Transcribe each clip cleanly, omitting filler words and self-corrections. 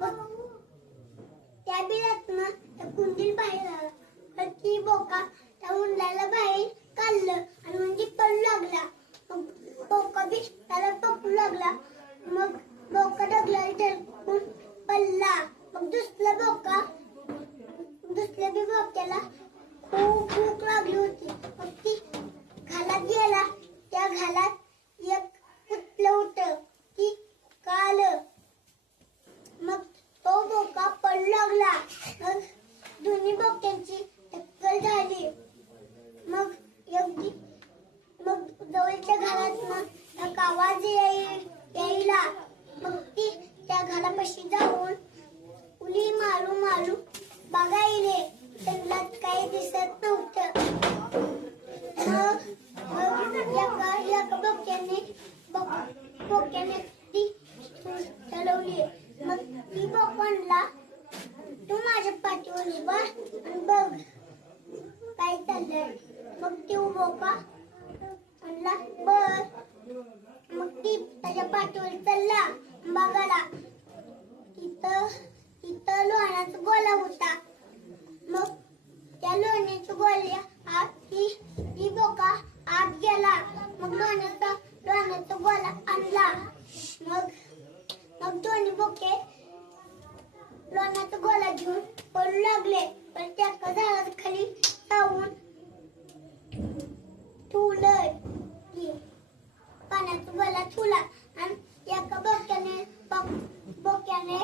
मग त्या बिळातनं त्या कुंडीत बाहेर आला. तर ती बोका त्या उंदराला बाहेर काढलं आणि म्हणजे पळू लागला. मग बोका बी त्याला पकडू लागला. मग बोका डगला ढकलून पळला. मग दुसऱ्या बी बोक्याला खूप भूक लागली होती. मग ती घालात गेला. त्या घालात एक कुठलं होतं की कालं. मग तो बोका पळू लागला. मग दोन्ही बोक्यांची टक्कर झाली. मग जवळच्या घरातनं एक आवाज यायला. मग ती त्या घरापाशी जाऊन उली मारू बघायले. त्यांना काही दिसत नव्हतं. मग एका बोक्याने ती चढवली. मग ती बोक म्हणला, तू माझ्या पाठीवर उभा आणि बघ काय चाललंय. मग ती बोका म्हणला बघ. मग ती त्याच्या पाठीवर चढला बघायला. तिथं लोण्याचा गोळा होता. मग त्या लोण्याच्या गोळ्यात ती बोका आत गेला. मग लोण्याचा गोळा आणला. मग दोन्ही बोके लोण्याचा गोळा घेऊन पळू लागले. पण त्या झाडाच्या खाली जाऊन ठेवलं की पाण्याचा गोळा ठेवला. आणि एका बोक्याने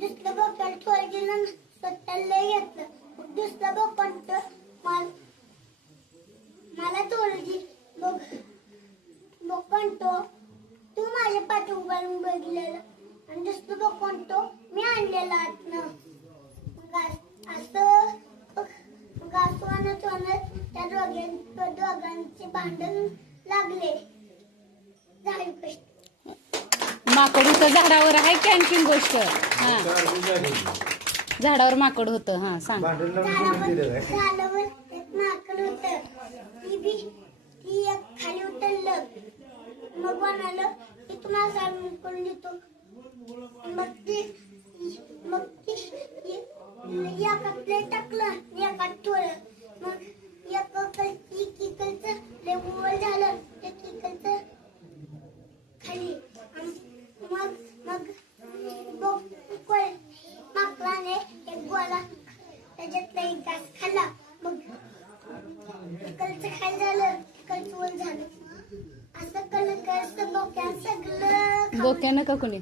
दुसऱ्या बोक्याला थोडं दिलं, स्वतःला घेतलं. मग दुसरा बोक म्हणतो, मला थोडं दे. बोक म्हणतो, तू माझ्या पाठी उभा राहून बघितलेलं. आणि दुसरं बोक म्हणतो, मी आणलेलं आतनं. त्या दोघांचे भांडण लागले. झाली गोष्ट. माकड होतं झाडावर. आहे की आणखीन गोष्ट? हा, झाडावर माकड होतं. हा, सांग. झाडावर एक माकड होतं. ती एक खाली उतरलं. मग म्हणालं की तुम्हाला सारून करून देतो. मग ती एका प्लेट टाकलं, एका ठेवलं. मग किकलचं वर झालं. ते किकलचं खाली. मग माकडाने एक गोळा त्याच्यातला एक घास खाल्ला. मग किकलचं खाली झालं, किकलचं वर झालं. असं बोक्यानं सगळं बोक्यानं का कोणी?